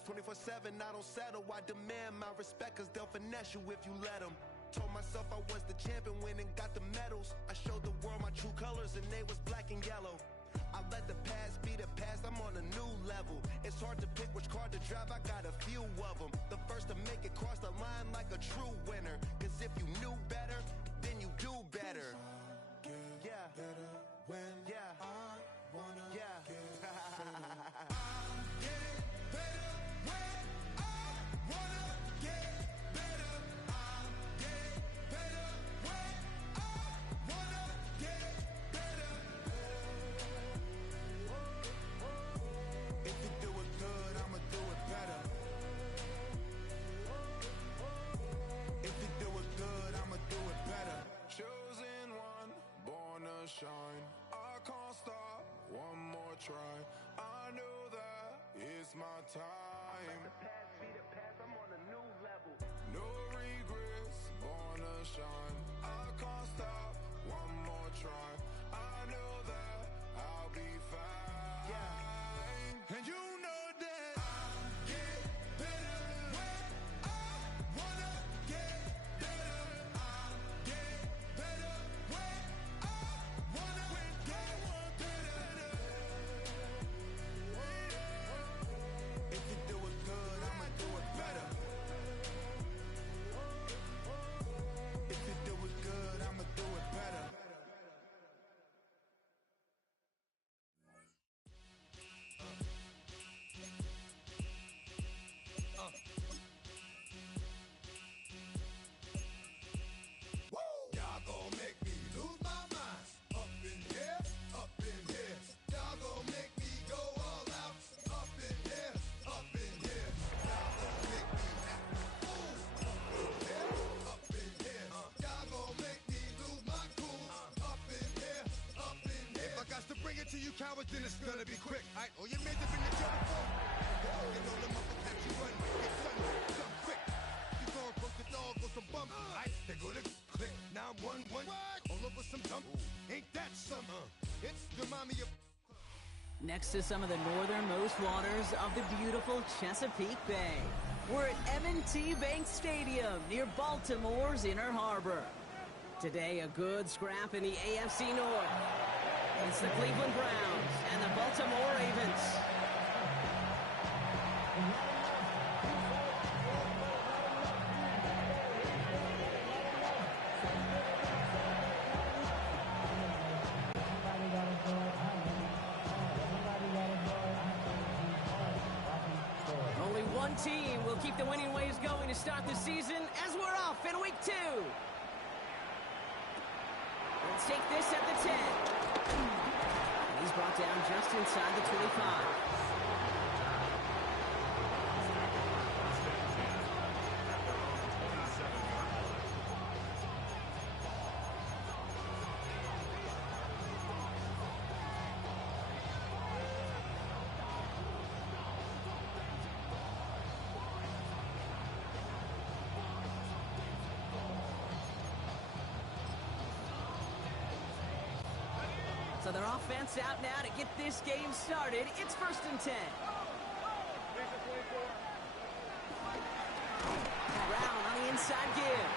honest 24/7, I don't settle. I demand my respect, cause they'll finesse you if you let them. Told myself I was the champion, went and got the medals. I showed the world my true colors and they was black and yellow. I let the past be the past, I'm on a new level. It's hard to pick which car to drive, I got a few of them. The first to make it cross the line like a true winner. Cause if you knew better, then you do better. Yeah. Better when I wanna get better. Shine. I can't stop, one more try. I know that it's my time. Let the past be the past, I'm on a new level. No regrets, born to shine. I can't stop, one more try. I know that I'll be fine. Yeah. And you know that I'll get better when I wanna get better. I'll get better when to you cowards, then it's gonna be quick. Alright, all your men have been in jail before. And all the motherfuckers you run, get something quick. You gon' broke the dog or some bump. Alright, they gonna click. 911. All over some dump. Ain't that something? It's the mommy of. Next to some of the northernmost waters of the beautiful Chesapeake Bay, we're at M&T Bank Stadium near Baltimore's Inner Harbor. Today, a good scrap in the AFC North. It's the Cleveland Browns and the Baltimore Ravens. Only one team will keep the winning ways going to start the season as we're off in week 2. Let's take this at the 10. He's brought down just inside the 25. So their offense out now to get this game started. It's 1st and 10. Brown on the inside give.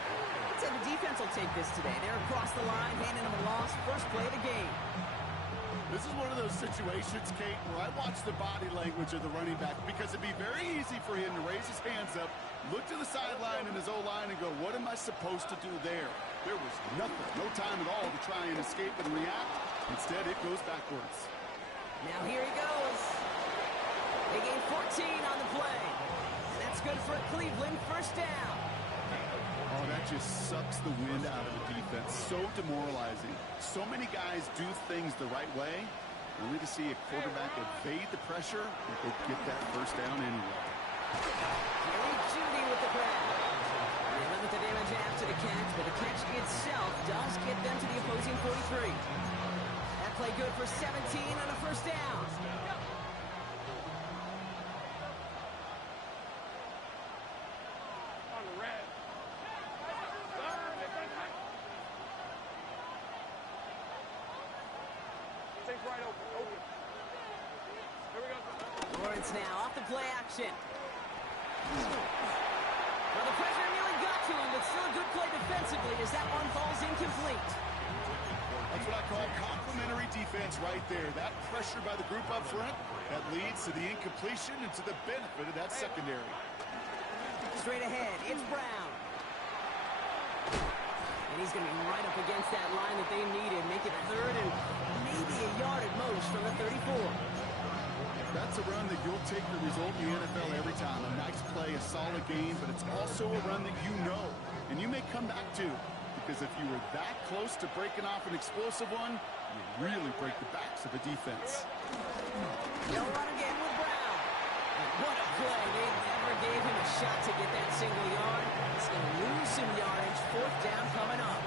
Let's say the defense will take this today. They're across the line, handing them a loss. First play of the game. This is one of those situations, Kate, where I watch the body language of the running back because it'd be very easy for him to raise his hands up, look to the sideline and his O-line and go, what am I supposed to do there? There was nothing, no time at all to try and escape and react. Instead, it goes backwards. Now here he goes. They gain 14 on the play. And that's good for Cleveland. First down. Oh, that just sucks the wind out of the defense. So demoralizing. So many guys do things the right way, only to see a quarterback evade the pressure and go get that first down anyway. Jerry Jeudy with the grab. They limit the damage after the catch, but the catch itself does get them to the opposing 43. That play good for 17 on a first down. On the red. Things right open. Here we go. Lawrence now off the play action. Well, the pressure nearly got to him, but still a good play defensively as that one falls incomplete. That's what I call complimentary defense right there. That pressure by the group up front, that leads to the incompletion and to the benefit of that secondary. Straight ahead, it's Brown. And he's going to be right up against that line that they needed. Make it third and maybe a yard at most from the 34. That's a run that you'll take the result in the NFL every time. A nice play, a solid game, but it's also a run that you know and you may come back to. Because if you were that close to breaking off an explosive one, you really break the backs of the defense. They'll run again with Brown. And what a play. They never gave him a shot to get that single yard. He's going to lose some yardage. Fourth down coming up.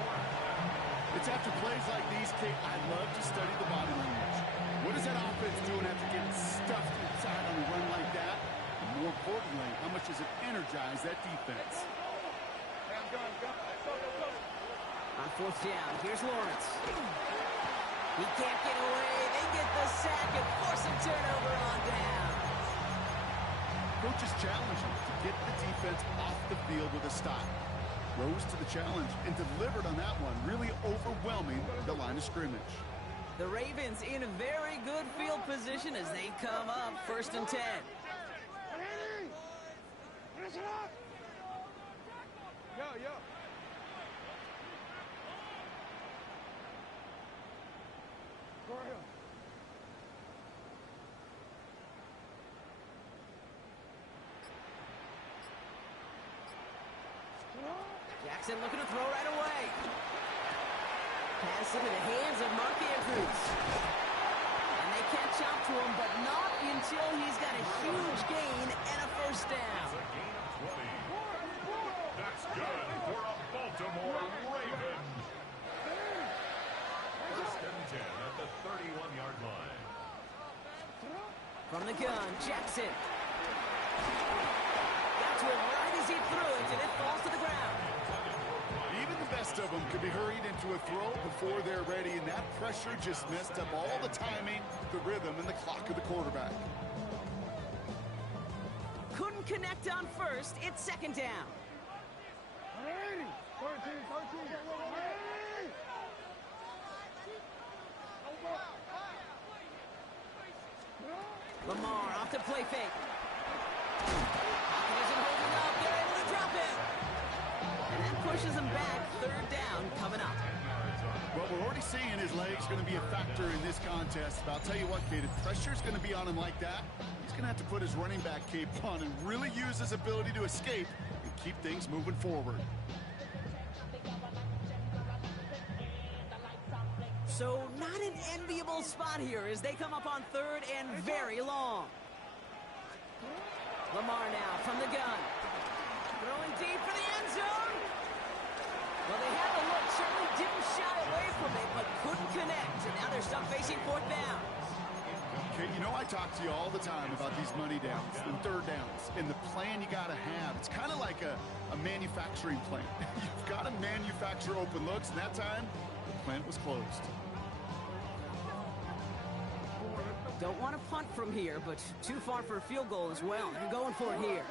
It's after plays like these, Kate, I love to study the body language. What is that offense doing after getting stuffed inside on a run like that? And more importantly, how much does it energize that defense? On fourth down, here's Lawrence. He can't get away. They get the sack and force a turnover on down. Coaches challenge him to get the defense off the field with a stop. Rose to the challenge and delivered on that one, really overwhelming the line of scrimmage. The Ravens in a very good field position as they come up first and 10. Jackson looking to throw right away. Pass into the hands of Mark Andrews. And they catch up to him, but not until he's got a huge gain and a first down. That's good for a Baltimore Raven. First and 10 at the 31-yard line. From the gun, Jackson. Got to him right as he threw it, and it falls to the ground. Even the best of them could be hurried into a throw before they're ready, and that pressure just messed up all the timing, the rhythm, and the clock of the quarterback. Couldn't connect on first. It's second down. Lamar off the play fake. Hopkins isn't holding up. They're able to drop it. And that pushes them back. Third down coming up. Well, we're already seeing his legs going to be a factor in this contest. But I'll tell you what, Kate, if pressure's going to be on him like that, he's going to have to put his running back cape on and really use his ability to escape and keep things moving forward. So not an enviable spot here as they come up on third and very long. Lamar now from the gun. Throwing deep for the end zone. Well, they had the look, certainly didn't shy away from it, but couldn't connect. And now they're stuck facing fourth down. Okay, you know I talk to you all the time about these money downs and third downs and the plan you got to have. It's kind of like a manufacturing plant. You've got to manufacture open looks, and that time, the plant was closed. Don't want to punt from here, but too far for a field goal as well. They're going for it here.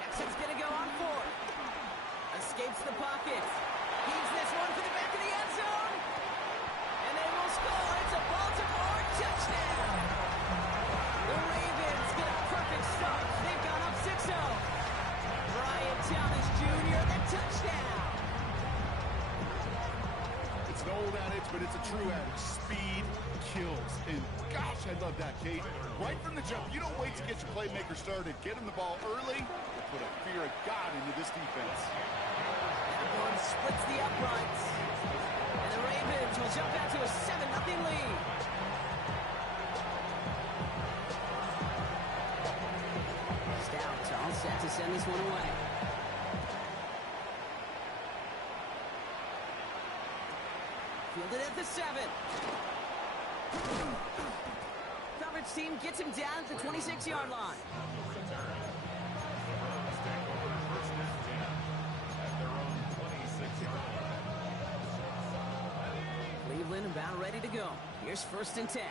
Jackson's going to go on fourth. Escapes the pocket. Heaves this one for the back of the end zone. And they will score. It's a Baltimore touchdown. The Ravens get a perfect start. They've gone up 6-0. Brian Thomas Jr., the touchdown. It's an old adage, but it's a true adage. Speed kills. And gosh, I love that, Kate. Right from the jump, you don't wait to get your playmaker started. Get him the ball early. Put a fear of God into this defense. That one splits the uprights. And the Ravens will jump out to a 7-0 lead. Stout all set to send this one away. Fielded at the 7. Coverage team gets him down at the 26-yard line. Cleveland about ready to go. Here's first and 10.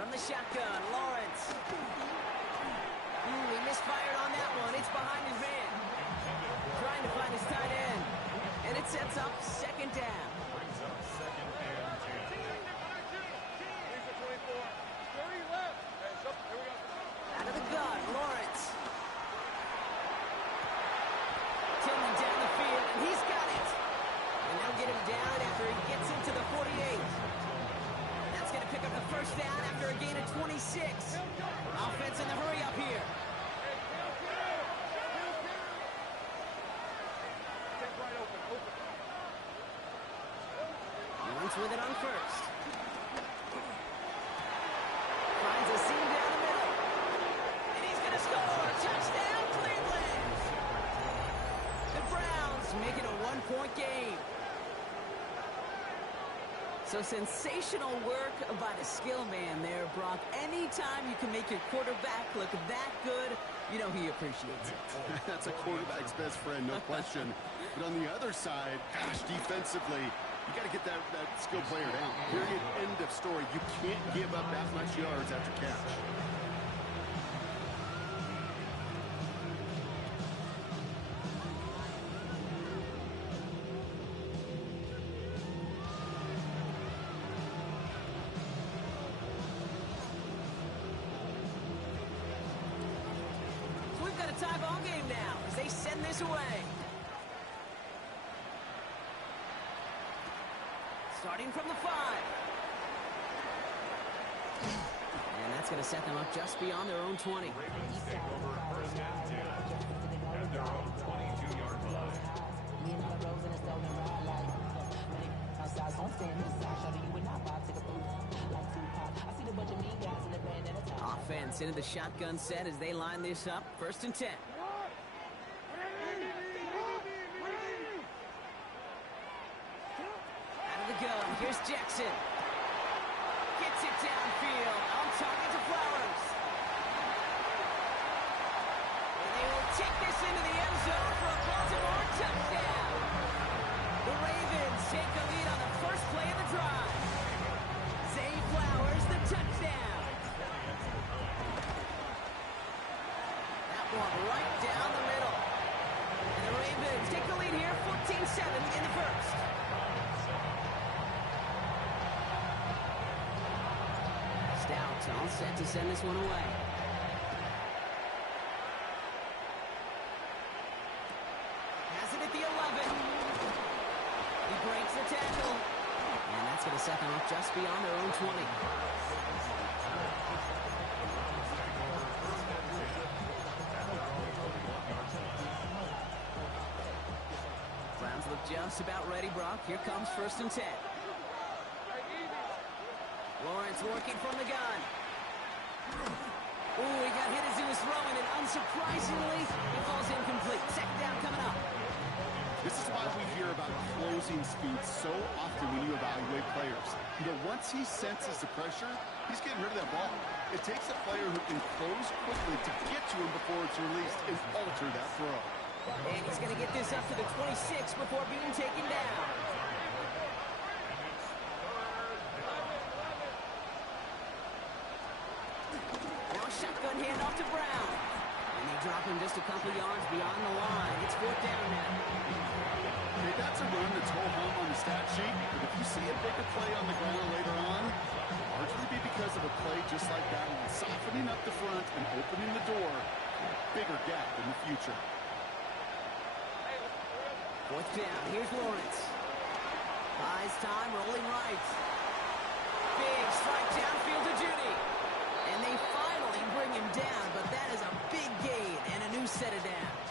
From the shotgun, Lawrence. He misfired on that one. It's behind his man. Trying to find his tight end. And it sets up second down. Brings up second and 10. Out of the gun, Lawrence. Tillman down the field, and he's got it. And they'll get him down after he gets into the 48. That's going to pick up the first down after a gain of 26. Offense in the hurry up here. Lawrence with it on first. Finds a seam down the middle. And he's going to score. Touchdown, Cleveland. The Browns make it a one-point game. So sensational work by the skill man there, Brock. Anytime you can make your quarterback look that good, you know he appreciates it. That's a quarterback's best friend, no question. But on the other side, gosh, defensively, you got to get that skill player down. Period. End of story. You can't give up that much yards after catch. So we've got a tie ball game now as they send this away. Starting from the 5. And that's going to set them up just beyond their own 20. Ravens take over first and 10 at their own 22-yard line. Offense into the shotgun set as they line this up. First and 10. Here's Jackson. Gets it downfield. On target to Flowers. And they will take this into the end zone for a Baltimore touchdown. The Ravens take the lead on the first play of the drive. Zay Flowers, the touchdown. That one right down the middle. And the Ravens take the lead here, 14-7 in the first. Stouts all set to send this one away. Has it at the 11. He breaks the tackle. And that's going to set them up just beyond their own 20. Browns look just about ready, Brock. Here comes first and 10. Lawrence working from the gun. Ooh, he got hit as he was throwing, and unsurprisingly, he falls incomplete. Second down coming up. This is why we hear about closing speed so often when you evaluate players. You know, once he senses the pressure, he's getting rid of that ball. It takes a player who can close quickly to get to him before it's released and alter that throw. And he's going to get this up to the 26 before being taken down. Shotgun handoff to Brown. And they drop him just a couple yards beyond the line. It's fourth down now. Okay, that's a run that's ho-hum on the stat sheet, but if you see a bigger play on the ground later on, it'll largely be because of a play just like that one, softening up the front and opening the door, bigger gap in the future. Fourth down, here's Lawrence. Buys time, rolling right. Big strike downfield to Judy. And they finally bring him down, but that is a big gain and a new set of downs.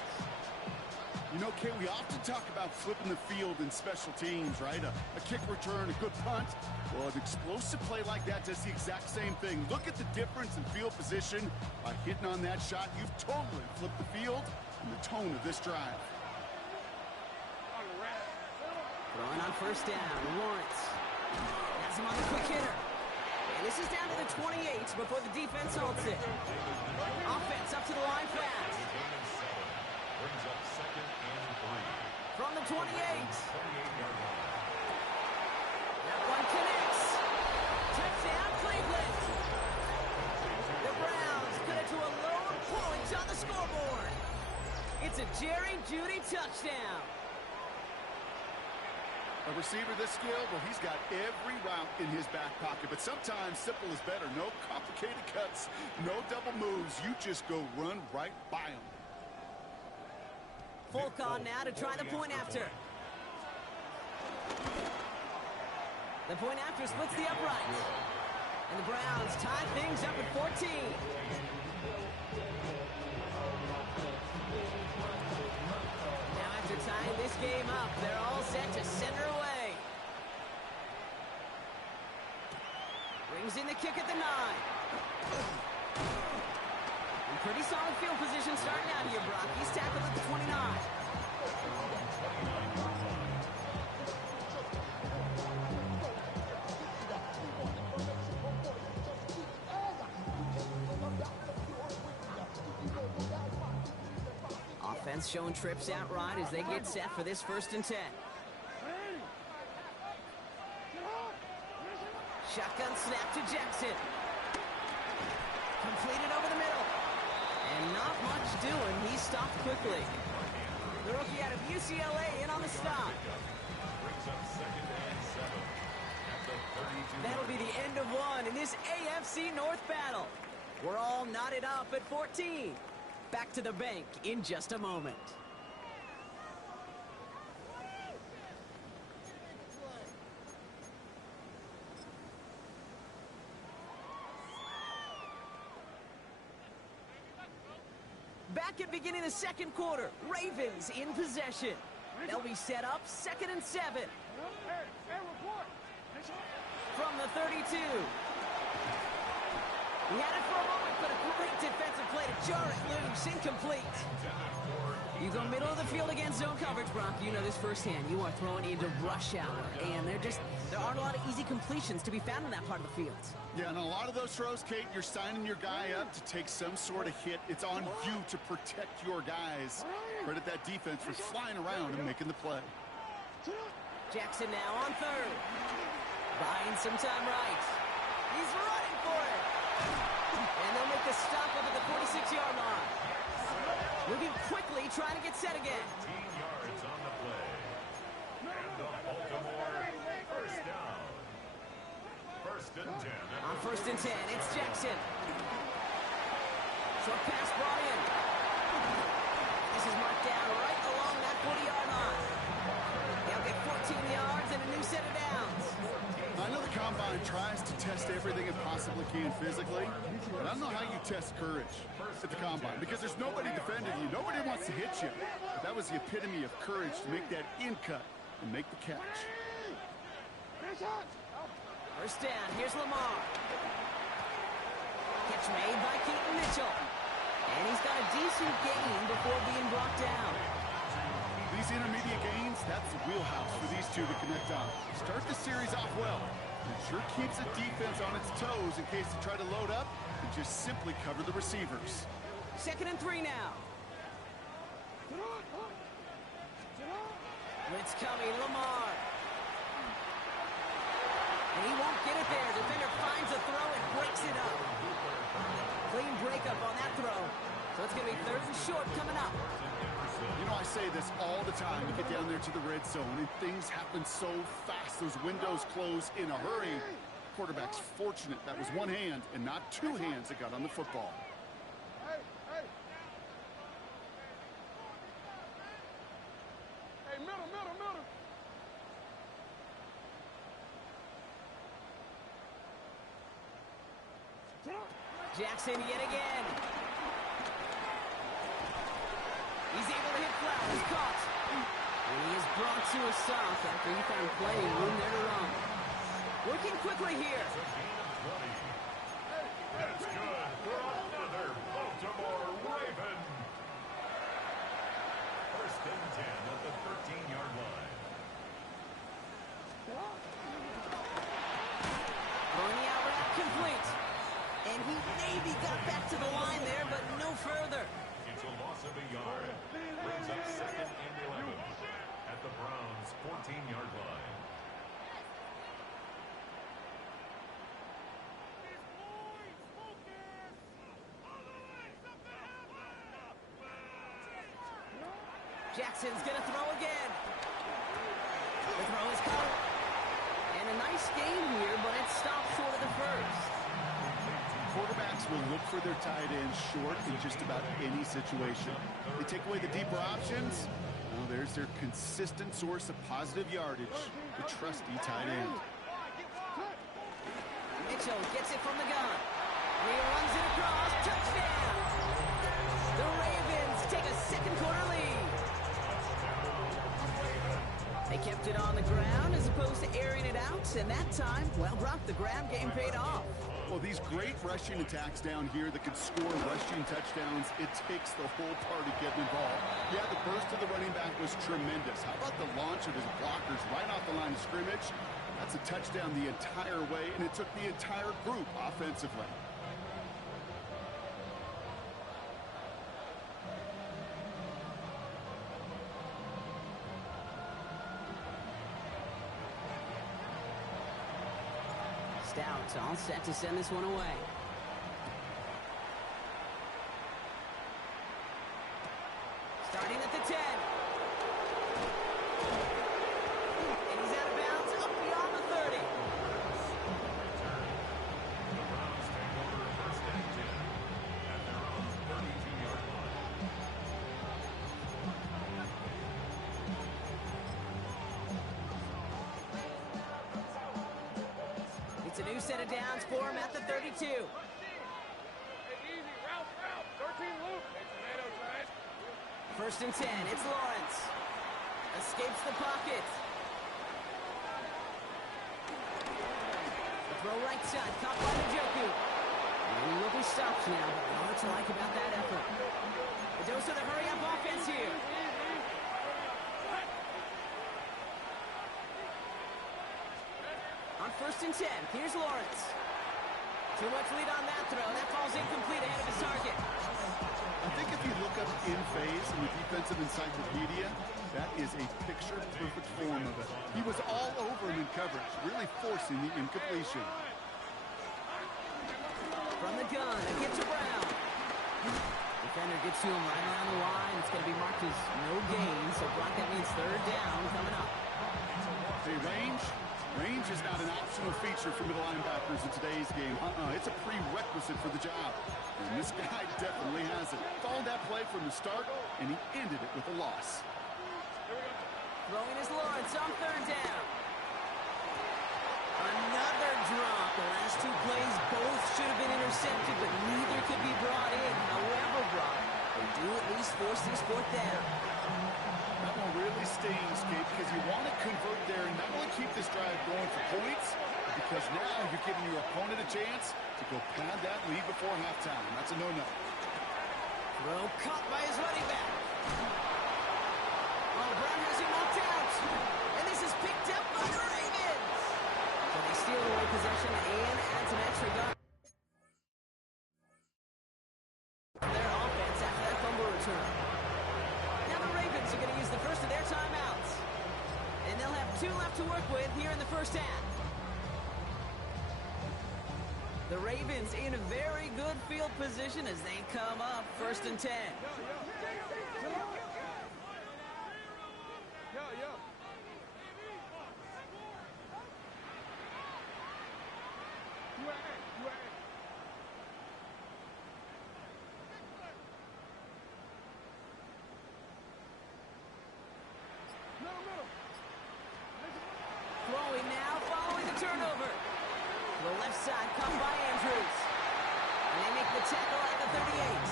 You know, Kay, we often talk about flipping the field in special teams, right? A kick return, a good punt. Well, an explosive play like that does the exact same thing. Look at the difference in field position. By hitting on that shot, you've totally flipped the field and the tone of this drive. Throwing on first down, Lawrence. Has him on the quick hitter. And this is down to the 28 before the defense holds it. Offense up to the line fast. Brings up second and 3. From the 28. 28-yard line. That one connects. Touchdown, Cleveland. Jerry Jeudy touchdown. A receiver this skilled, well, he's got every route in his back pocket. But sometimes simple is better. No complicated cuts, no double moves. You just go run right by him. Folk on now to try the point after. The point after splits the uprights. And the Browns tie things up at 14. Now after tying this game up, they're all set to center away. Brings in the kick at the 9. Pretty solid field position starting out here, Brock. He's tackled at the 29. Offense showing trips out right as they get set for this 1st and 10. Shotgun snap to Jackson. Completed over the middle. And not much doing. He stopped quickly. The rookie out of UCLA in on the stop. That'll be the end of one in this AFC North battle. We're all knotted up at 14. Back to the bank in just a moment. Back at beginning the 2nd quarter, Ravens in possession. They'll be set up 2nd and 7. From the 32. He had it for a moment, but a great defensive play to jar it loose, incomplete. You go middle of the field against zone coverage, Brock. You know this firsthand. You are throwing into rush hour, and there aren't a lot of easy completions to be found in that part of the field. Yeah, and a lot of those throws, Kate, you're signing your guy up to take some sort of hit. It's on you to protect your guys. Credit that defense for flying around and making the play. Jackson now on 3rd. Buying some time right. He's running for it. And they'll make the stop up at the 46-yard line. Moving quickly, trying to get set again. 15 yards on the play. And the Baltimore 1st down. 1st and 10. On 1st and 10, it's Jackson. Short pass brought in. This is marked down right along that 40-yard line. They'll get 14 yards and a new set of downs. I know the Combine tries to test everything it possibly can physically, but I don't know how you test courage at the Combine because there's nobody defending you. Nobody wants to hit you. But that was the epitome of courage to make that in cut and make the catch. 1st down, here's Lamar. Catch made by Keaton Mitchell. And he's got a decent gain before being brought down. These intermediate gains, that's the wheelhouse for these two to connect on. Start the series off well. It sure keeps the defense on its toes in case they try to load up and just simply cover the receivers. 2nd and 3 now. Blitz coming, Lamar. And he won't get it there. Defender finds a throw and breaks it up. Clean breakup on that throw. So it's going to be 3rd and short coming up. You know, I say this all the time. You get down there to the red zone, and things happen so fast. Those windows close in a hurry. Quarterback's fortunate that was one hand and not two hands that got on the football. Hey, middle. Jackson yet again. He's able to hit Flowers, caught. And he is brought to a stop after he found plenty of room there to run. Working quickly here. That's good for another Baltimore Raven. 1st and 10 at the 13-yard line. Throwing the out route complete. And he maybe got back to the line there, but no further. It's a loss of a yard. Brings up 2nd and 11 at the Browns' 14-yard line. Jackson's going to throw again. The throw is caught. And a nice game here, but it stopped short of the first. Quarterbacks will look for their tight ends short in just about any situation. They take away the deeper options. Well, there's their consistent source of positive yardage, the trusty tight end. Mitchell gets it from the gun. He runs it across. Touchdown! The Ravens take a second quarter lead. They kept it on the ground as opposed to airing it out, and that time, well, Brock, the ground game paid off. Well, these great rushing attacks down here that can score rushing touchdowns, it takes the whole party getting involved. Yeah, the burst of the running back was tremendous. How about the launch of his blockers right off the line of scrimmage? That's a touchdown the entire way, and it took the entire group offensively. Stout all set to send this one away. Starting at the 10. And he's out of bounds up beyond the 30. The Browns take over first and 10 at their own 32-yard line. It's a new set of downs for him at the 32. First and 10, it's Lawrence. Escapes the pocket. The throw right side, caught by Njoku. And look who stops now. What to like about that effort. The dose of the hurry-up offense here. On first and 10, here's Lawrence. Too much lead on that throw. That falls incomplete ahead of his target. I think if you look up in phase in the defensive encyclopedia, that is a picture-perfect form of it. He was all over him in coverage, really forcing the incompletion. From the gun, a get to Brown. Defender gets to him right around the line. It's going to be marked as no gain, so Brock, that means third down coming up. The range is not an optional feature for middle linebackers in today's game. It's a prerequisite for the job. And this guy definitely has it. Followed that play from the start, and he ended it with a loss. Throwing is Lawrence on third down. Another drop. The last two plays both should have been intercepted, but neither could be brought in. However, Brock, they do at least force this fourth down. That one really stings, Kate, because you want to convert there and not only keep this drive going for points, because now you're giving your opponent a chance to go pad that lead before halftime. That's a no-no. Throw caught by his running back. Oh, Brown has him knocked out. And this is picked up by the Ravens. So they steal away possession and add some extra gun. Their offense after that fumble return. Now the Ravens are going to use the first of their timeouts. And they'll have 2 left to work with here in the first half. The Ravens in a very good field position as they come up first and 10. Throwing now following the turnover. The left side come by Andrews. And they make the tackle at the 38.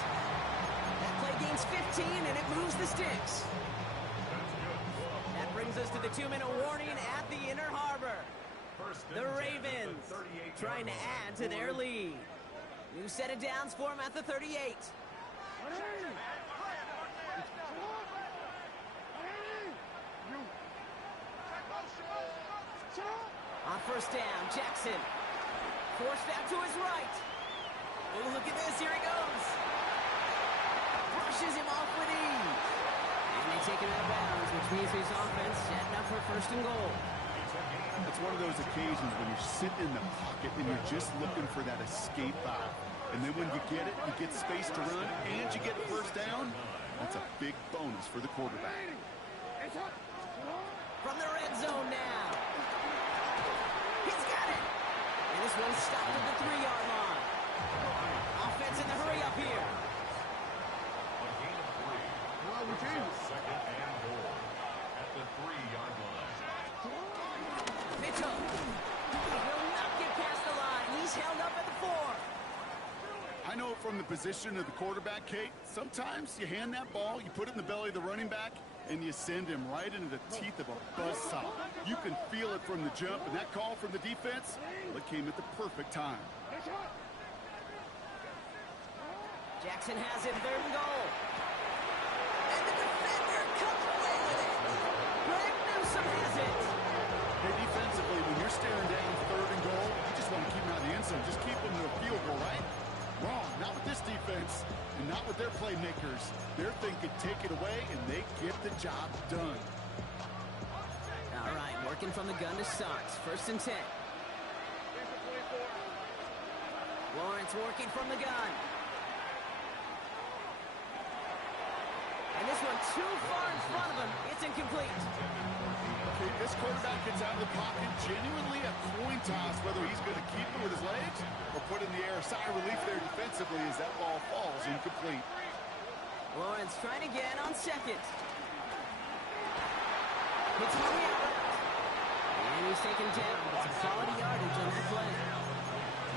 That play gains 15 and it moves the sticks. That brings us to the 2-minute warning at the Inner Harbor. The Ravens trying to add to their lead. New set of downs for them at the 38. On first down, Jackson. Forced out to his right. Oh, look at this. Here he goes. Brushes him off with ease. And they take him out of bounds, which means his offense setting up for first and goal. It's one of those occasions when you sit in the pocket and you're just looking for that escape out. And then when you get it, you get space to run, and you get first down. That's a big bonus for the quarterback. From the red zone now. He's got it. And this one's stopped at the 3-yard line. Offense in the hurry up here. A gain of 3. Second and goal at the 3-yard line. Mitchell. He will not get past the line. He's held up at the 4. I know from the position of the quarterback, Kate, sometimes you hand that ball, you put it in the belly of the running back, and you send him right into the teeth of a buzzsaw. You can feel it from the jump, and that call from the defense, well, it came at the perfect time. Jackson has it, 3rd and goal. And the defender comes away with it. Greg Newsome has it. Hey, defensively, when you're staring down 3rd and goal, you just want to keep them out of the end zone. Just keep them to a field goal, right? Wrong. Not with this defense, and not with their playmakers. They're thinking take it away, and they get the job done. All right, working from the gun to start. 1st and 10. Lawrence working from the gun. And this one too far in front of him. It's incomplete. Okay, this quarterback gets out of the pocket, genuinely a coin toss, whether he's going to keep it with his legs or put it in the air. Sigh of relief there defensively as that ball falls incomplete. Lawrence trying again on 2nd. Hits on the out. And he's taken down. It's a quality yardage on that play.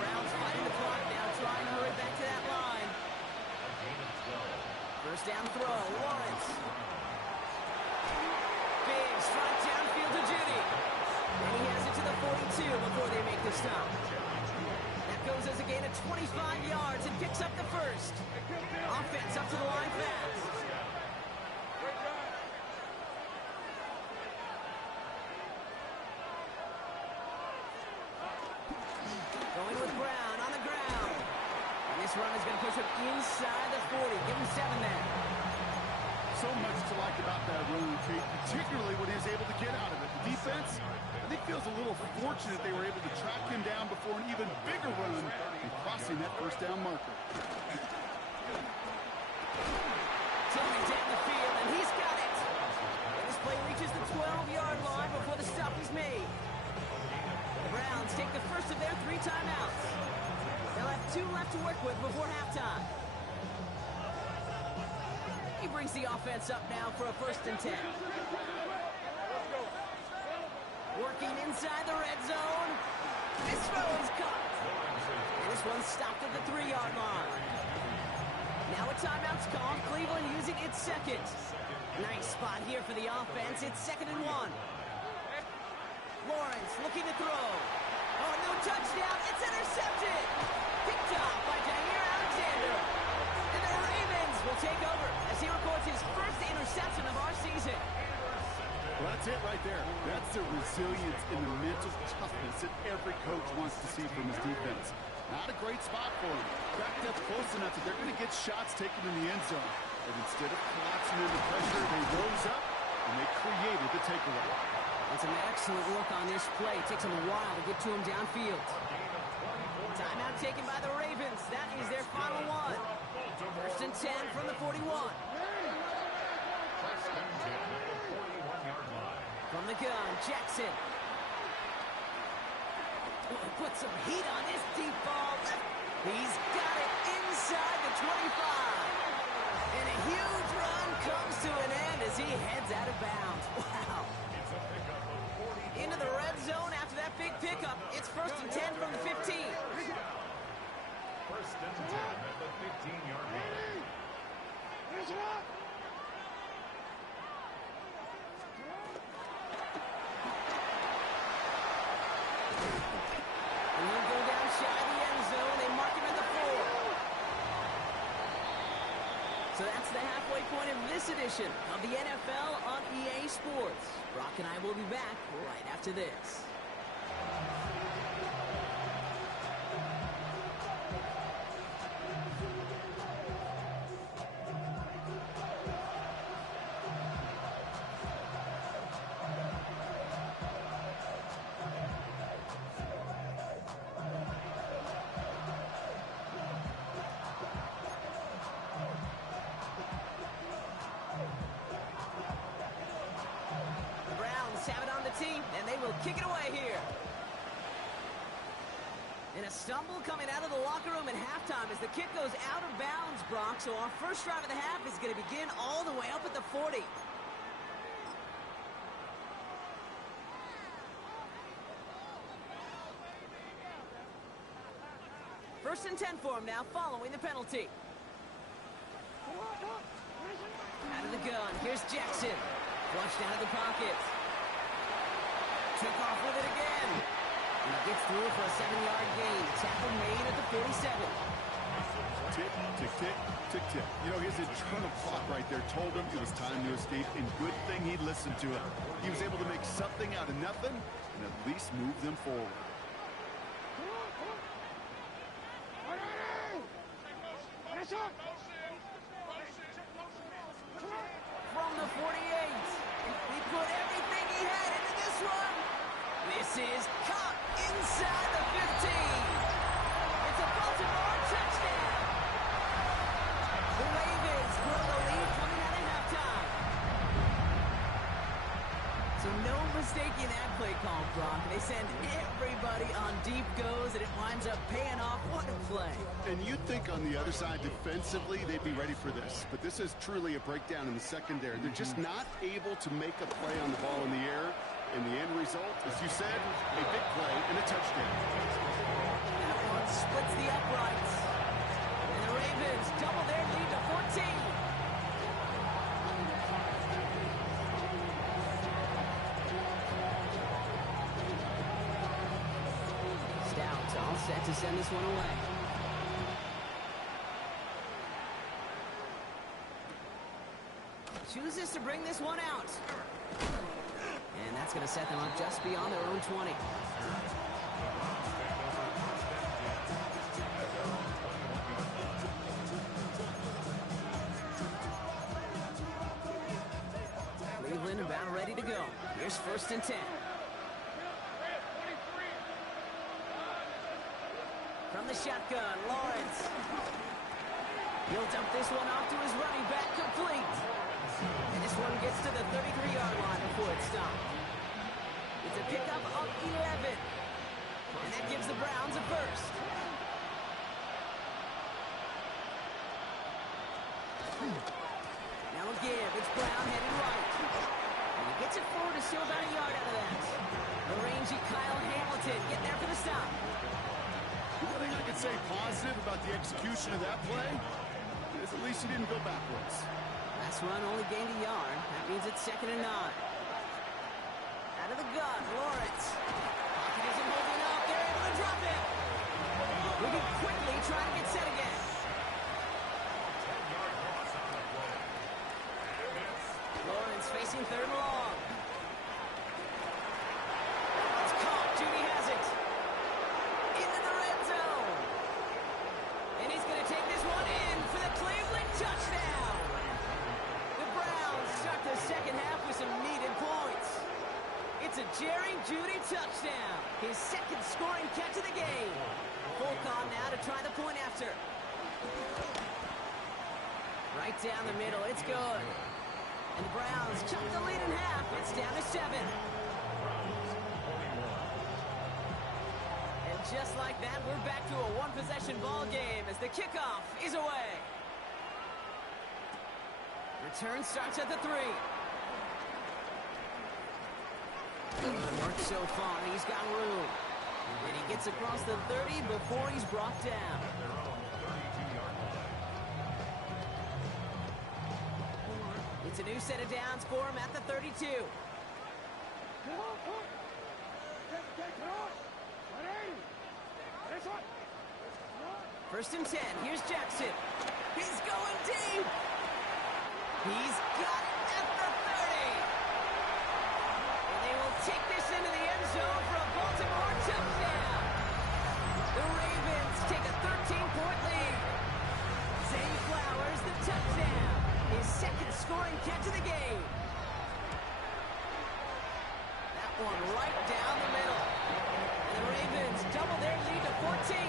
Browns fighting the clock now, trying to hurry back to that line. First down throw, Lawrence. Big strike downfield to Judy. And he has it to the 42 before they make the stop. That goes as a gain of 25 yards and picks up the 1st. Offense up to the line fast. Going with Brown on the ground. And this run is going to push him inside the 40. Give him 7 there. So much to like about that run, Kate, particularly when he was able to get out of it. The defense, I think, feels a little fortunate they were able to track him down before an even bigger run and crossing that 1st down marker. Tillman down the field, and he's got it. And this play reaches the 12-yard line before the stop is made. The Browns take the first of their 3 timeouts. They'll have 2 left to work with before halftime. He brings the offense up now for a 1st and 10. Working inside the red zone. This throw is caught. And this one's stopped at the 3-yard line. Now a timeout's called. Cleveland using its 2nd. Nice spot here for the offense. It's 2nd and 1. Lawrence looking to throw. Oh, no touchdown. It's intercepted. Picked off by Jair Alexander. And the Ravens will take over as he records his 1st interception of our season. Well, that's it right there. That's the resilience and the mental toughness that every coach wants to see from his defense. Not a great spot for him. Backed up close enough that they're going to get shots taken in the end zone. But instead of collapsing under pressure, they rose up and they created the takeaway. It's an excellent look on this play. It takes them a while to get to him downfield. Timeout taken by the Ravens. That is their final one. 1st and 10 from the 41. From the gun, Jackson. Put some heat on this deep ball. He's got it inside the 25. And a huge run comes to an end as he heads out of bounds. Wow. Into the red zone after that big pickup. It's 1st and 10 from the 15. 1st and 10 at the 15-yard line. And he'll go down shy of the end zone. They mark him at the 4. So that's the halfway point of this edition of the NFL on EA Sports. Brock and I will be back right after this. team, and they will kick it away here. And a stumble coming out of the locker room at halftime as the kick goes out of bounds, Brock. So our first drive of the half is going to begin all the way up at the 40. First and 10 for him now, following the penalty. Out of the gun, here's Jackson. Flushed out of the pocket. Took off with it again. And he gets through for a 7-yard gain. Tackle made at the 47. Tick, tick, tick, tick, tick. You know, his internal clock right there told him it was time to escape, and good thing he listened to it. He was able to make something out of nothing and at least move them forward. From the 48. He put everything he had into this one. This is caught inside the 15. It's a Baltimore touchdown. The Ravens grow the lead coming out of halftime. So no mistaking that play call, Brock. They send everybody on deep goes, and it winds up paying off. What a play. And you'd think on the other side defensively they'd be ready for this, but this is truly a breakdown in the secondary. They're just not able to make a play on the ball in the air, and the end result, as you said, a big play and a touchdown. That one splits the uprights, and the Ravens double their lead to 14. Stout all set to send this one away. Chooses to bring this one out. And that's going to set them up just beyond their own 20. Cleveland about ready to go. Here's first and 10. From the shotgun, Lawrence. He'll dump this one off to his running back, complete. And this one gets to the 33-yard line before it stopped. It's a pickup of 11. And that gives the Browns a first. Now a give. It's Brown heading right. And he gets it forward to still about a yard out of that. The rangy Kyle Hamilton getting there for the stop. One thing I could say positive about the execution of that play is at least he didn't go backwards. Last run only gained a yard. That means it's 2nd and 9. Out of the gun, Lawrence. Pocket isn't holding up. They're able to drop it. Moving quickly, trying to get set again. 10-yard loss on the play. Lawrence facing 3rd and long. It's caught. Judy has it. Into the red zone. And he's going to take this one in for the Cleveland touchdown. The Browns start the second half with some needed points. It's a Jerry Jeudy touchdown. His second scoring catch of the game. Fulcon now to try the point after. Right down the middle. It's good. And the Browns chop the lead in half. It's down to 7. And just like that, we're back to a one-possession ball game as the kickoff is away. Return starts at the 3. Good work so far. He's got room. And he gets across the 30 before he's brought down. It's a new set of downs for him at the 32. First and 10. Here's Jackson. He's going deep. He's got it at the 30. And they will take this into the end zone for a Baltimore touchdown. The Ravens take a 13-point lead. Zay Flowers, the touchdown. His second scoring catch of the game. That one right down the middle. And the Ravens double their lead to 14.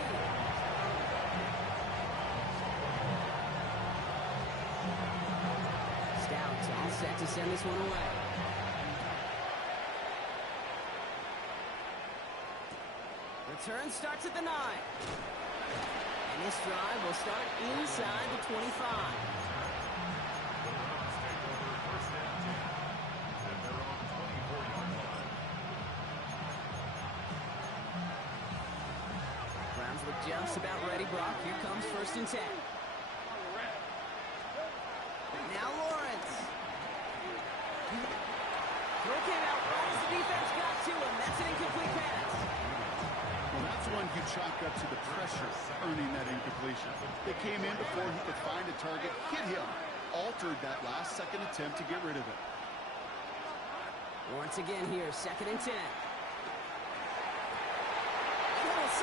All set to send this one away. Return starts at the 9. And this drive will start inside the 25. The Browns take over first and 10 at their own 24-yard line. Browns look just about ready, Brock. Here comes first and 10. Now Lawrence. Throw came out right as the defense got to him. That's an incomplete pass. Well, that's one you chalk up to the pressure earning that incompletion. They came in before he could find a target, hit him, altered that last-second attempt to get rid of it. Once again here, second and 10. Oh,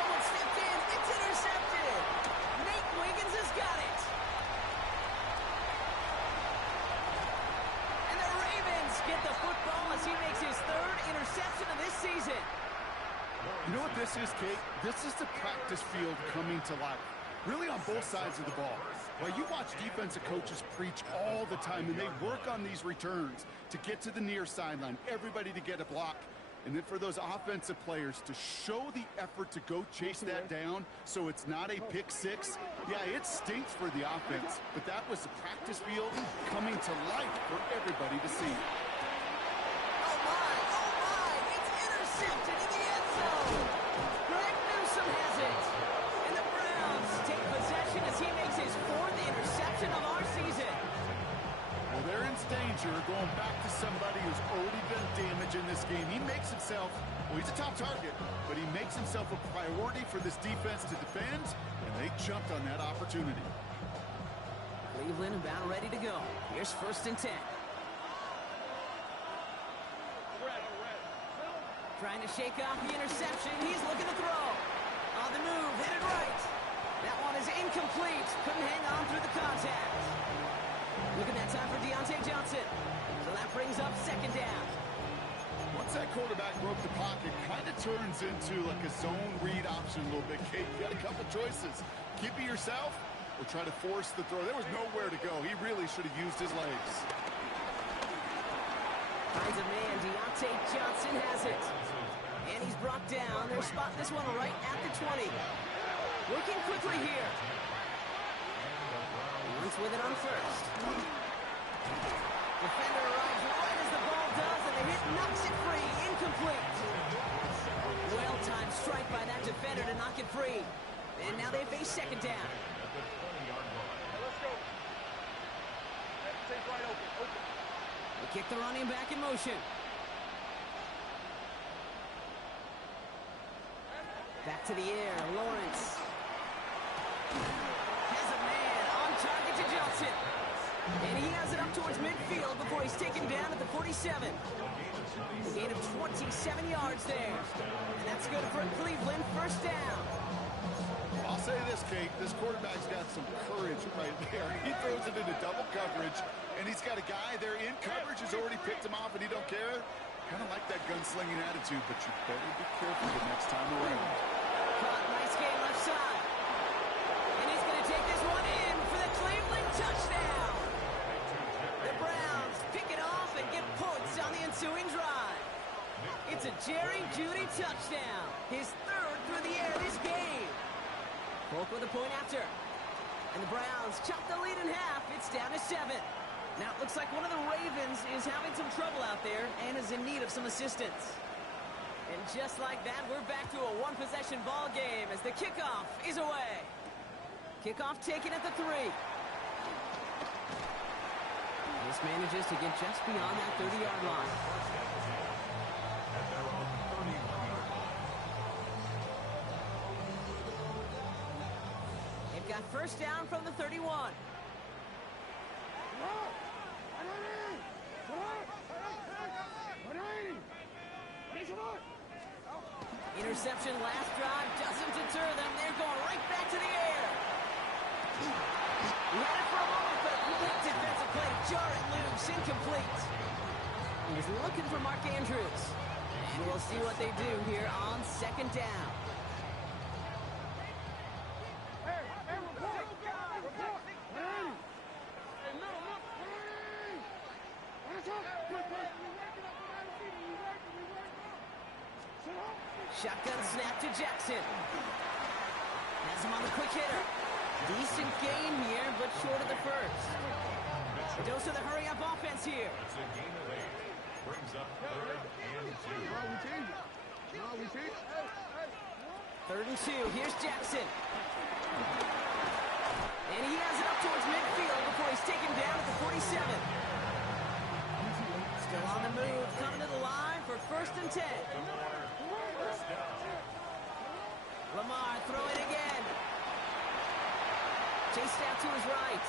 someone stepped in. It's intercepted. Nate Wiggins has got it. And the Ravens get the football as he makes his third interception of this season. You know what this is, Kate? This is the practice field coming to life. Really on both sides of the ball. Well, you watch defensive coaches preach all the time, and they work on these returns to get to the near sideline, everybody to get a block. And then for those offensive players to show the effort to go chase that down so it's not a pick six. Yeah, it stinks for the offense, but that was the practice field coming to life for everybody to see. Oh my, it's intercepted in the end zone. Greg Newsome has it. And the Browns take possession as he makes his fourth interception of our season. Well, they're in danger going back to somebody who's already done damage in this game. He makes himself, well, he's a top target, but he makes himself a priority for this defense to defend, and they jumped on that opportunity. Cleveland about ready to go. Here's first and 10. Trying to shake off the interception. He's looking to throw. On the move, headed right. That one is incomplete. Couldn't hang on through the contact. Look at that time for Deontay Johnson. So that brings up second down. Once that quarterback broke the pocket, kind of turns into like a zone read option a little bit, Kate. You got a couple choices. Keep it yourself or try to force the throw. There was nowhere to go. He really should have used his legs. Finds a man. Deontay Johnson has it. And he's brought down. They're spotting this one right at the 20. Working quickly here. Once with it on first. Defender arrives right as the ball does, and the hit knocks it free. Incomplete. Well-timed strike by that defender to knock it free. And now they face second down. Let's go. Take right open. They kick the running back in motion. Back to the air. Lawrence. Has a man on target to Johnson. And he has it up towards midfield before he's taken down at the 47. A gain of 27 yards there. And that's good for Cleveland. First down. I'll say this, Kate. This quarterback's got some courage right there. He throws it into double coverage, and he's got a guy there in coverage who's already picked him off, and he don't care. Kind of like that gunslinging attitude, but you better be careful the next time around. Caught, nice game left side. And he's going to take this one in for the Cleveland touchdown. The Browns pick it off and get points on the ensuing drive. It's a Jerry Jeudy touchdown. His third through the air this game. Polk with a point after. And the Browns chop the lead in half. It's down to 7. Now it looks like one of the Ravens is having some trouble out there and is in need of some assistance. And just like that, we're back to a one-possession ball game as the kickoff is away. Kickoff taken at the 3. This manages to get just beyond that 30-yard line. At their own 31-yard line. They've got first down from the 31. Interception last drive doesn't deter them. They're going right back to the air. He had it for a moment, but a complete defensive play to jar it loose. Incomplete. He's looking for Mark Andrews. And we'll see what they do here on second down. Shotgun snap to Jackson. Has him on the quick hitter. Decent game here, but short of the first. Dose of the hurry-up offense here. It's a gain of 8. Brings up 3rd and 2. Third and 2. Here's Jackson. And he has it up towards midfield before he's taken down at the 47. Still on the move, coming to the line for 1st and 10. First down. Lamar throwing again. Chased out to his right.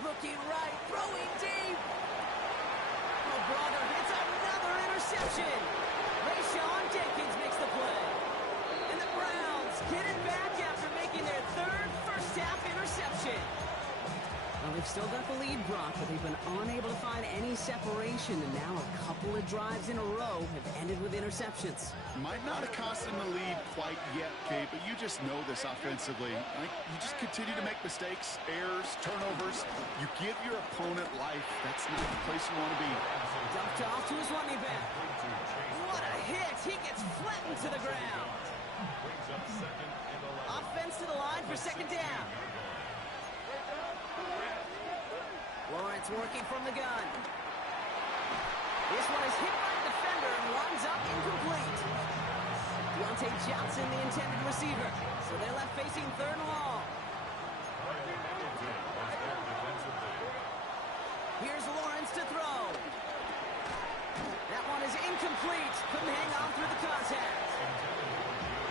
Looking right, throwing deep. Oh, brother, it's another interception. Rayshawn Jenkins makes the play. And the Browns get it back after making their 3rd first-half interception. Well, they've still got the lead, Brock, but they've been unable to find any separation, and now a couple of drives in a row have ended with interceptions. Might not have cost them the lead quite yet, Kate, but you just know this offensively. You just continue to make mistakes, errors, turnovers. You give your opponent life. That's not the place you want to be. Dumped off to his running back. What a hit! He gets flattened to the ground. Brings up 2nd and 11. Offense to the line for 2nd down. Lawrence working from the gun. This one is hit by the defender and winds up incomplete. Deontay Johnson, the intended receiver. So they're left facing 3rd and long. Here's Lawrence to throw. That one is incomplete. Couldn't hang on through the contact.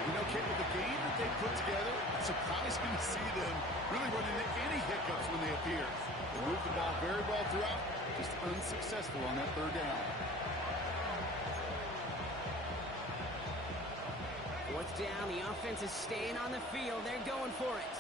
You know, Kate, with the game that they put together, it's surprising to see them really run into any hiccups when they appear. They moved the ball very well throughout, just unsuccessful on that 3rd down. 4th down, the offense is staying on the field. They're going for it.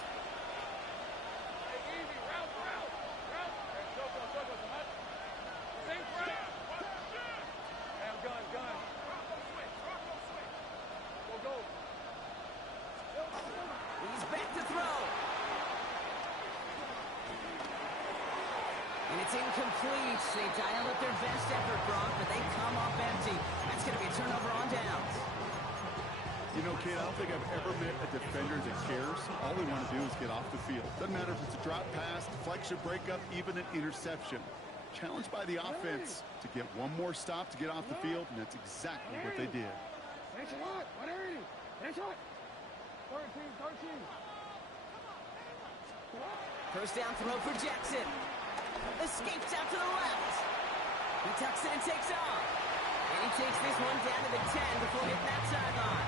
He's back to throw. And it's incomplete. They dialed up their best effort, Brock, but they come up empty. That's going to be a turnover on downs. You know, Kate, I don't think I've ever met a defender that cares. All they want to do is get off the field. Doesn't matter if it's a drop pass, deflection, breakup, even an interception. Challenged by the offense to get one more stop to get off the field, and that's exactly what they did. Thanks a lot. 180. Thanks a lot. 13. First down throw for Jackson. Escapes out to the left. He tucks it and takes off. And he takes this one down to the 10 before hitting that sideline.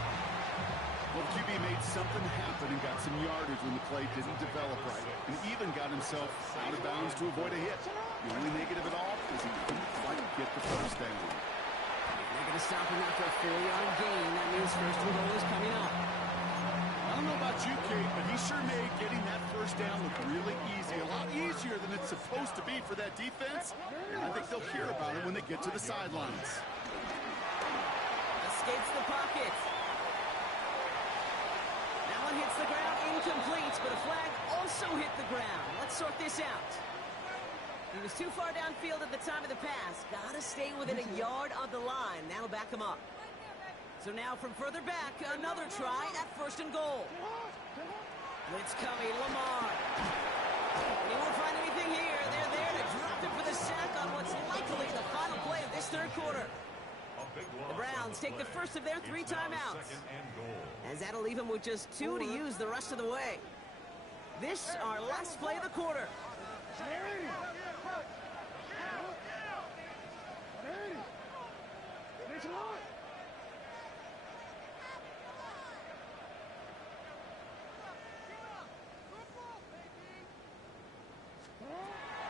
Well, QB made something happen and got some yardage when the play didn't develop right, and even got himself out of bounds to avoid a hit. The only negative at all is he couldn't quite get the first down. They're going to stop him after a 4-yard gain. That means 1st and goal is coming up. I don't know about you, Kate, but he sure made getting that first down look really easy. A lot easier than it's supposed to be for that defense. And I think they'll hear about it when they get to the sidelines. Escapes the pocket. That one hits the ground incomplete, but a flag also hit the ground. Let's sort this out. He was too far downfield at the time of the pass. Gotta stay within a yard of the line. That'll back him up. So now from further back, another try at 1st and goal. Blitz coming, Lamar. He won't find anything here. They're there to drop him for the sack on what's likely the final play of this 3rd quarter. The Browns take the first of their 3 timeouts. As that'll leave them with just 2 to use the rest of the way. This, our last play of the quarter.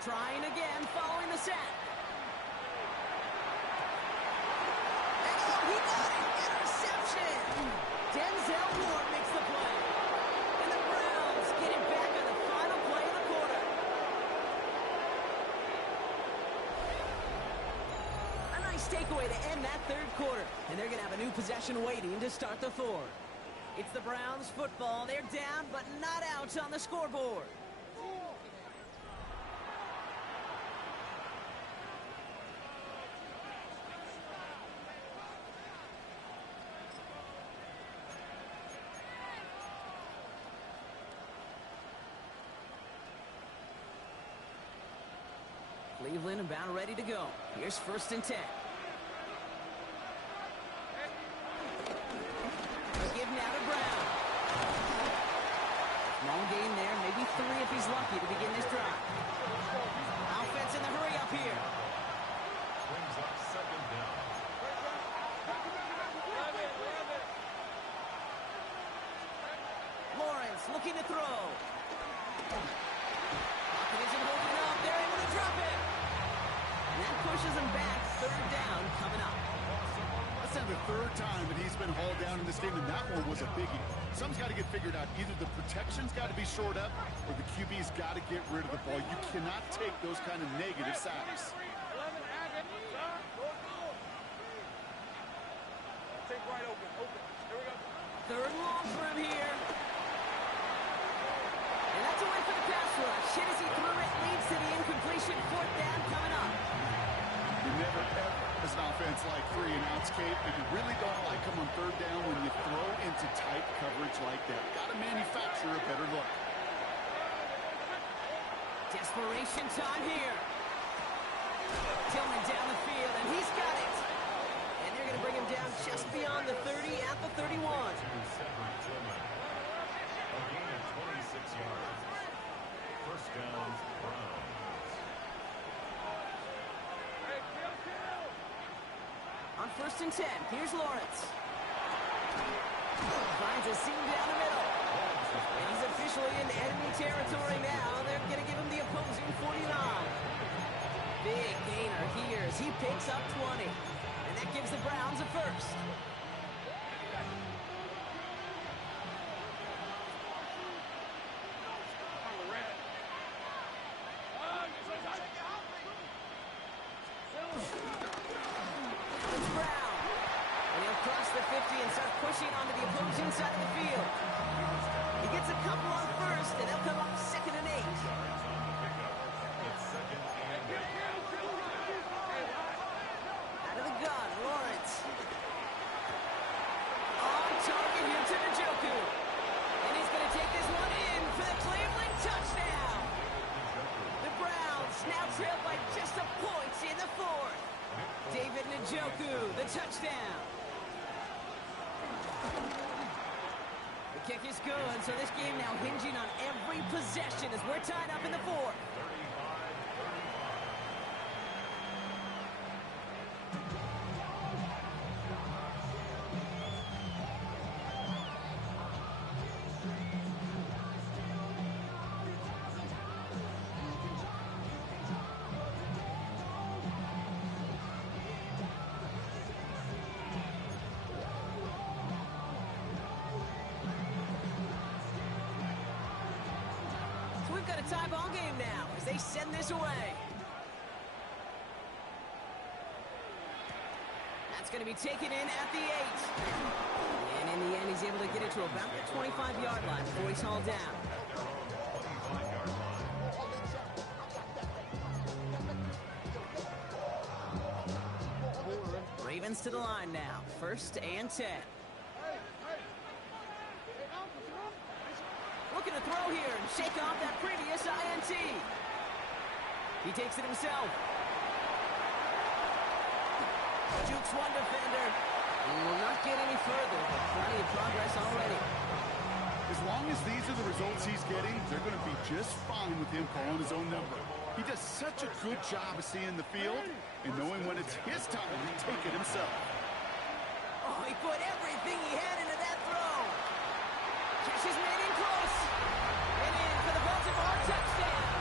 Trying again, following the sack. And he got it! Interception! Denzel Ward makes the play. And the Browns get it back on the final play of the quarter. A nice takeaway to end that 3rd quarter. And they're going to have a new possession waiting to start the 4th. It's the Browns football. They're down, but not out on the scoreboard. Cleveland about ready to go. Here's 1st and 10. A give now to Brown. Long game there, maybe 3 if he's lucky to begin this drive. Offense in the hurry up here. Brings up 2nd down. Lawrence looking to throw. Pocket isn't holding up. They're able to drop it. And that pushes him back. 3rd down coming up. That's now the 3rd time that he's been hauled down in this game, and that one was a biggie. Something's got to get figured out. Either the protection's got to be shored up, or the QB's got to get rid of the ball. You cannot take those kind of negative sacks. Take wide open. Here we go. 3rd long for him here. And that's a win for the pass rush. Hit as he threw it, leads to the incompletion. 4th down coming up. You never ever, as an offense, like 3 and outs, Kate, but you really don't like them on 3rd down when you throw into tight coverage like that. Got to manufacture a better look. Desperation time here. Tillman down the field, and he's got it. And they're going to bring him down just beyond the 30 at the 31. Cedric Tillman. A gain of 26 yards. 1st down, Browns. On 1st and 10, here's Lawrence. Finds a seam down the middle. And he's officially in enemy territory now. They're going to give him the opposing 49. Big gainer here as he picks up 20. And that gives the Browns a 1st. It's Brown. And he'll cross the 50 and start pushing onto the opposing side of the field. He gets a couple on 1st, and they'll come up 2nd and 8. Yards on the pickup. It's 2nd and 8. Out of the gun, Lawrence. On target here to Njoku. And he's going to take this one in for the Cleveland touchdown. The Browns now trail by just a point in the 4th. David Njoku, the touchdown. The kick is good, so this game now hinging on every possession as we're tied up in the 4th. 35. So we've got a tie ball game now as they send this away. That's going to be taken in at the 8. And in the end, he's able to get it to about the 25-yard line before he's hauled down. Ravens to the line now. 1st and 10. Looking to throw here and shake off that previous INT. He takes it himself. Jukes one defender. He will not get any further, but plenty of progress already. As long as these are the results he's getting, they're going to be just fine with him calling his own number. He does such a good job of seeing the field and knowing when it's his time to take it himself. Oh, he put everything he had into that throw. Catches made in close. And in for the Baltimore touchdown.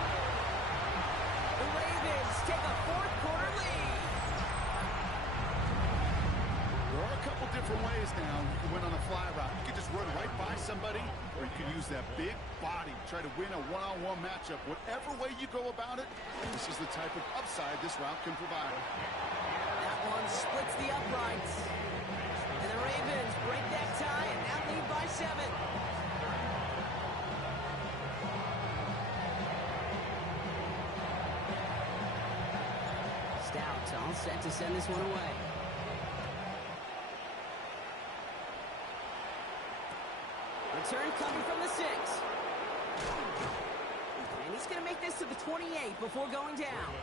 The Ravens take a 4th quarter lead. There are a couple different ways now you can win on a fly route. You can just run right by somebody, or you can use that big body, try to win a one-on-one matchup. Whatever way you go about it, this is the type of upside this route can provide. That one splits the uprights. And the Ravens break that tie and now lead by 7. Stout all set to send this one away. Return coming from the 6. And he's going to make this to the 28 before going down.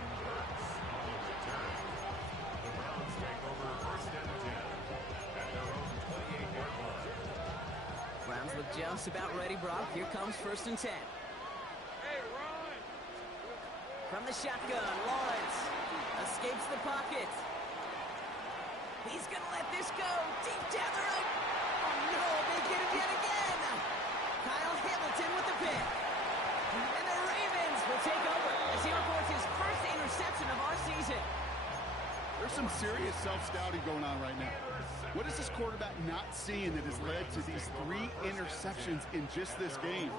just about ready, Brock. Here comes 1st and 10. From the shotgun, Lawrence escapes the pocket. He's going to let this go. Deep down the right. Oh, no, they get him yet again. Kyle Hamilton with the pick. And the Ravens will take over as he records his first interception of our season. There's some serious self-scouting going on right now. What is this quarterback not seeing that has led to these 3 interceptions in just this game?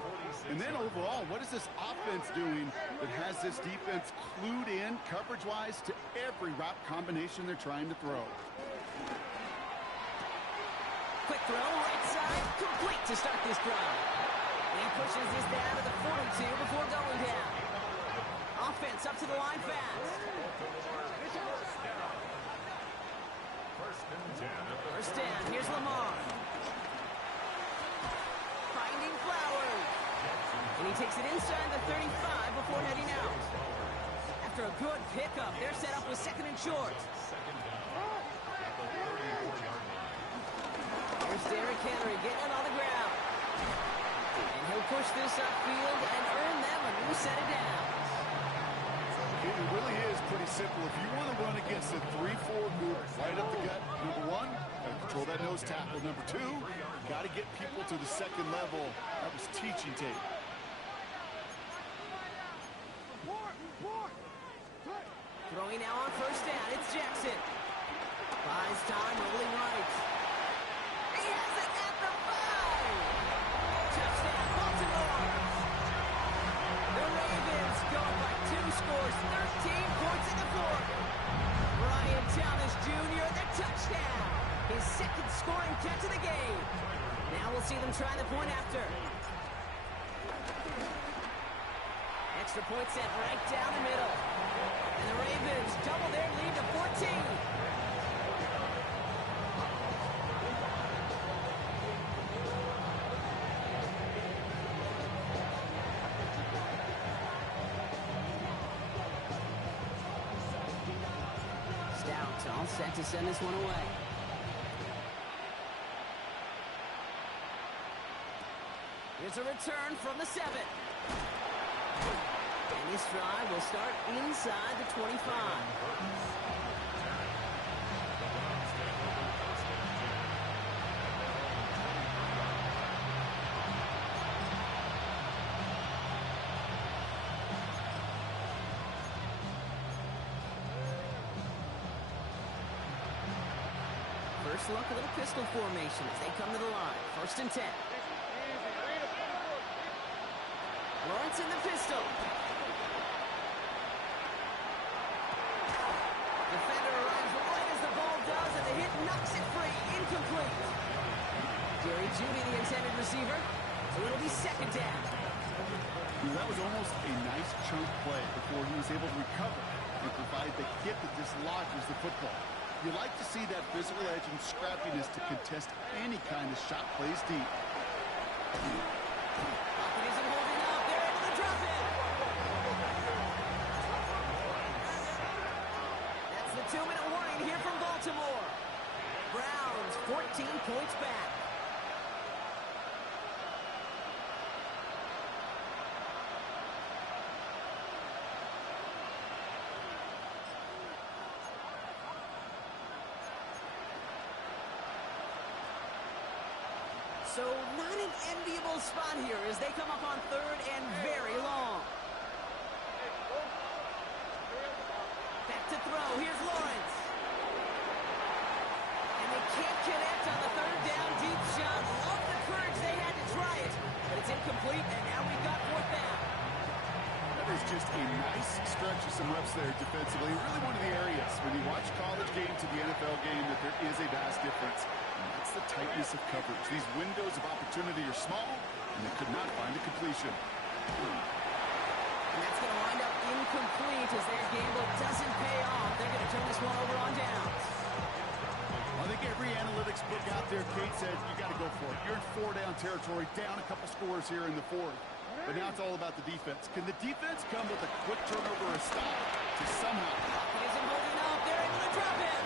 And then overall, what is this offense doing that has this defense clued in coverage-wise to every route combination they're trying to throw? Quick throw, right side, complete to start this drive. He pushes this down to the 42 before going down. Offense up to the line fast. First down, here's Lamar. Finding Flowers. And he takes it inside the 35 before heading out. After a good pickup, they're set up with 2nd and short. Here's Derrick Henry getting it on the ground. And he'll push this upfield and earn them a new set of downs. It really is pretty simple. If you want to run against a 3-4 group right up the gut, number 1, control that nose tackle. Number 2, got to get people to the 2nd level. That was teaching tape. Throwing now on 1st down, it's Jackson. Buys time, rolling right. He has it at the 5. Touchdown, Baltimore. The Ravens go by 2 scores, 13 points in the 4th. Brian Thomas Jr., the touchdown. His 2nd scoring catch of the game. Now we'll see them try the point after. Extra point set right down the middle. And the Ravens double their lead to 14. Stout all set to send this one away. Here's a return from the 7. And this drive will start inside the 25. First look, a little pistol formation as they come to the line. 1st and 10. Lawrence in the pistol. Defender arrives right as the ball does, and the hit knocks it free. Incomplete. Jerry Jeudy, the intended receiver. So it'll be 2nd down. That was almost a nice chunk play before he was able to recover and provide the hit that dislodges the football. You like to see that physical edge and scrappiness to contest any kind of shot plays deep. Pocket isn't holding up. They're able to drop it. That's the 2-minute warning here from Baltimore. Browns 14 points back. So not an enviable spot here as they come up on 3rd and very long. Back to throw. Here's Lawrence. And they can't connect on the 3rd down deep shot. Love the courage they had to try it, but it's incomplete, and now we've got 4th down. That is just a nice stretch of some reps there defensively. Really one of the areas when you watch college game to the NFL game that there is a vast difference. And that's the tightness of coverage. These windows of opportunity are small, and they could not find a completion. And that's going to wind up incomplete as their gamble doesn't pay off. They're going to turn this one over on downs. I think every analytics book out there, Kate, says you got to go for it. You're in 4-down territory, down a couple scores here in the 4th. But now it's all about the defense. Can the defense come with a quick turnover or stop to somehow... Pocket isn't holding up. They're able to drop it.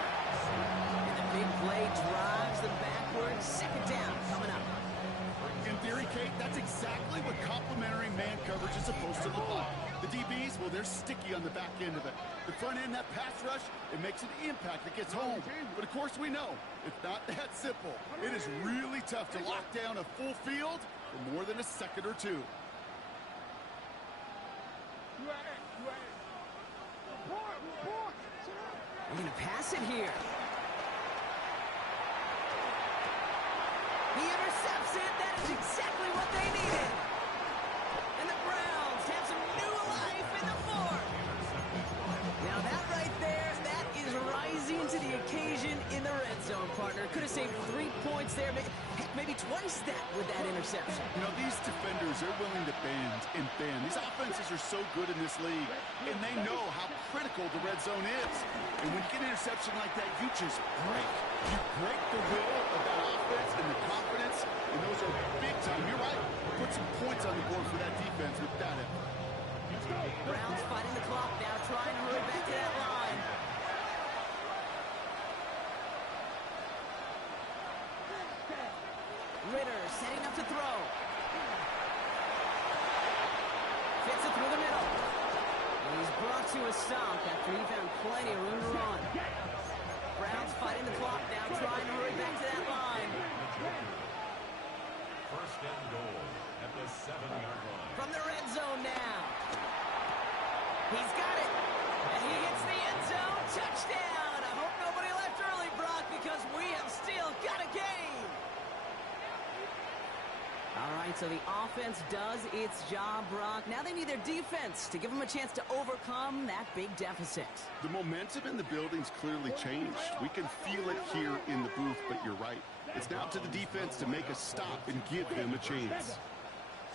And the big play drives them backwards. 2nd down coming up. In In theory, Kate, that's exactly what complementary man coverage is supposed to look like. The DBs, well, they're sticky on the back end of it. The front end, that pass rush, it makes an impact that gets home. But of course we know, it's not that simple. It is really tough to lock down a full field for more than a second or two. They're going to pass it here. He intercepts it. That is exactly what they needed. And the Browns have some new life in the fourth. Now that right there, that is rising to the occasion in the red zone, partner. Could have saved 3 points there, maybe twice that with that interception. You know, these defenders, they're willing to bend and bend. These offenses are so good in this league, and they know how critical the red zone is. And when you get an interception like that, you just break. You break the will of that offense and the confidence, and those are big time. You're right. Put some points on the board for that defense with that effort. Browns fighting the clock now, trying to hurry back to that line. Ritter setting up to throw. Fits it through the middle. And he's brought to a stop after he found plenty of room to run. Browns fighting the clock now, trying to hurry back to that line. First and goal at the 7-yard line. From the red zone now. He's got it. And he hits the end zone. Touchdown. I hope nobody left early, Brock, because we have still got a game. All right, so the offense does its job, Brock. Now they need their defense to give them a chance to overcome that big deficit. The momentum in the building's clearly changed. We can feel it here in the booth, but you're right. It's now up to the defense to make a stop and give them a chance.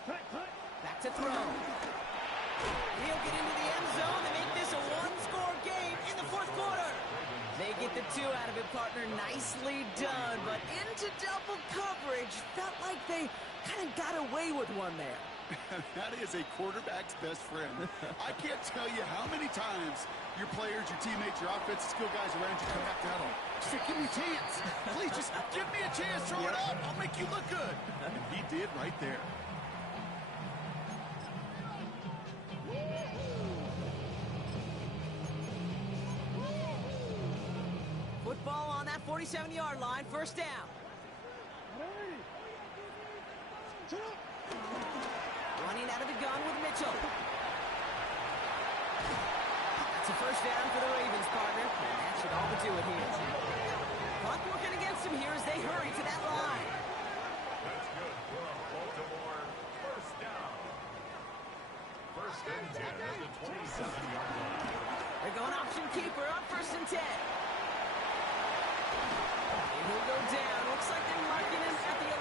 Back to throw. He'll get into the end zone to make this a one-score game in the fourth quarter. They get the 2 out of it, partner. Nicely done, but into double coverage. Felt like they kind of got away with one there. That is a quarterback's best friend. I can't tell you how many times your players, your teammates, your offensive skill guys around you come back to huddle. Just give me a chance. Please, just give me a chance. Throw it up. I'll make you look good. And he did right there. Football on that 47-yard line. First down. Running out of the gun with Mitchell. That's a first down for the Ravens, partner. And that should all but do it here. Clock working against him here as they hurry to that line. That's good from Baltimore. First down. First and 10 at the 27-yard line. They're going option keeper on first and 10. And he'll go down. Looks like they're marking him at the 11.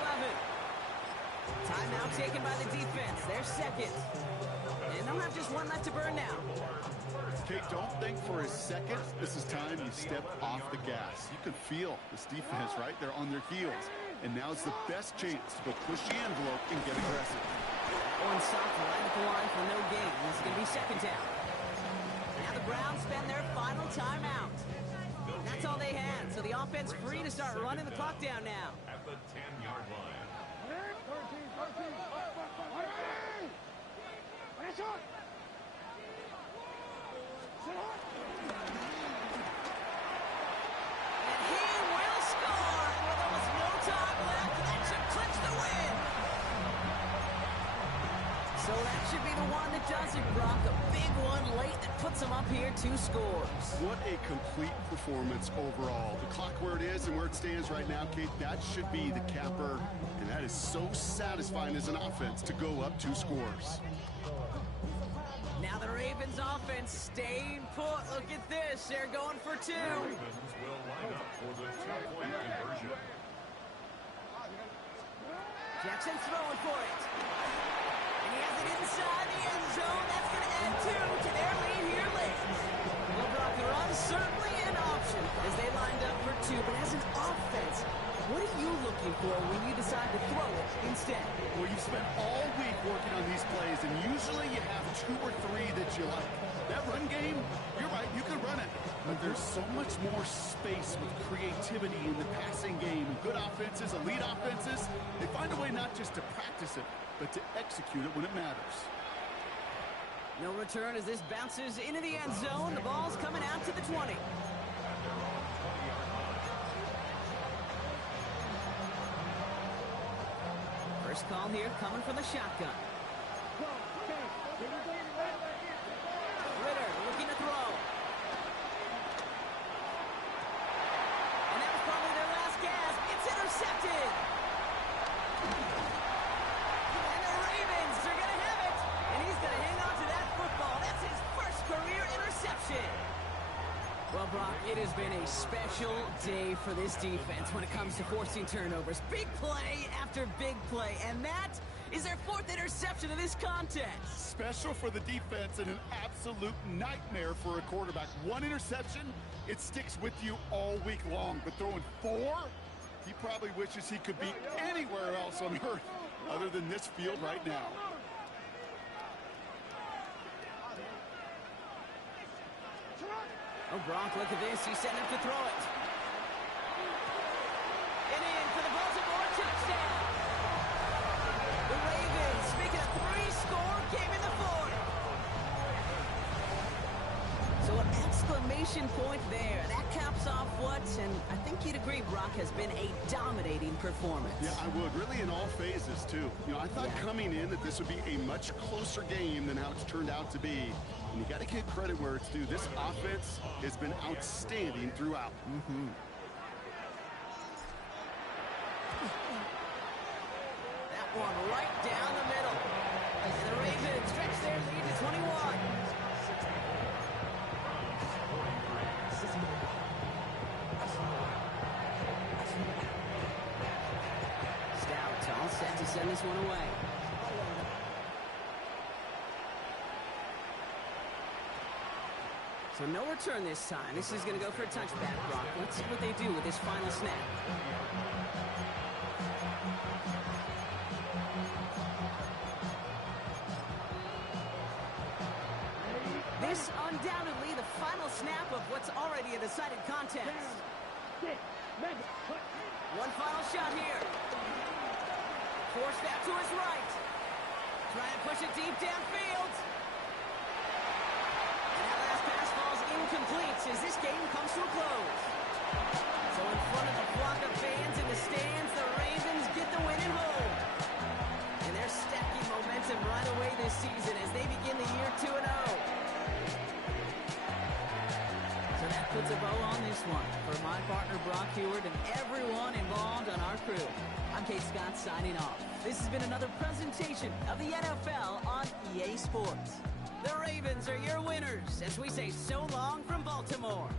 Timeout taken by the defense. They're second. And they'll have just one left to burn now. Kate, don't think for a second this is time you step off the gas. You can feel this defense right there on their heels. And now's the best chance to push the envelope and get aggressive. One stop right at the line for no gain. This is going to be second down. Now the Browns spend their final timeout. That's all they had. So the offense free to start running the clock down now. At the 10-yard line. And he will score with almost no time left. That should clinch the win. So that should be the one that does it, Brock. A big one late that puts them up here 2 scores. What a complete performance overall. The clock where it is and where it stands right now, Kate, that should be the capper. And that is so satisfying as an offense to go up 2 scores. Now the Ravens offense staying put. Look at this. They're going for 2. Ravens will line up for the 2-point conversion. Jackson's throwing for it. And he has it inside the end zone. That's going to add 2 to their lead here late. Well, Brock, the run certainly an option as they lined up for 2. But as an offense, what are you looking for when you decide to throw it instead? Well, you've spent all week working on these plays, and usually you have 2 or 3 that you like. That run game, you're right, you can run it. But there's so much more space with creativity in the passing game. And good offenses, elite offenses, they find a way not just to practice it, but to execute it when it matters. No return as this bounces into the end zone. The ball's coming out to the 20. First call here coming from the shotgun. Ritter looking to throw. And that was probably their last gasp. It's intercepted. And the Ravens are going to have it. And he's going to hang on to that football. That's his first career interception. Well, Brock, it has been a special day for this defense when it comes to forcing turnovers. Big play after big play, and that is their fourth interception of this contest. Special for the defense and an absolute nightmare for a quarterback. One interception, it sticks with you all week long. But throwing 4, he probably wishes he could be anywhere else on earth other than this field right now. Oh, Brock, look at this. He's setting up to throw it. And in for the Baltimore touchdown. The Ravens making a 3-score game in the fourth. So an exclamation point there. That caps off what, and I think you'd agree, Brock, has been a dominating performance. Yeah, I would. Really in all phases, too. You know, I thought coming in that this would be a much closer game than how it's turned out to be. And you got to give credit where it's due. This offense has been outstanding throughout. That one right down the middle. And the Ravens stretch their lead to 21. Stout all set to send this one away. So no return this time. This is going to go for a touchback, Brock. Let's see what they do with this final snap. This undoubtedly the final snap of what's already a decided contest. One final shot here. Force that to his right. Trying to push it deep downfield. Incomplete as this game comes to a close. So in front of the flock of fans in the stands, the Ravens get the win at home. And they're stacking momentum right away this season as they begin the year 2-0. So that puts a bow on this one. For my partner Brock Huard and everyone involved on our crew, I'm Kate Scott signing off. This has been another presentation of the NFL on EA Sports. The Ravens are your winners as we say so long from Baltimore.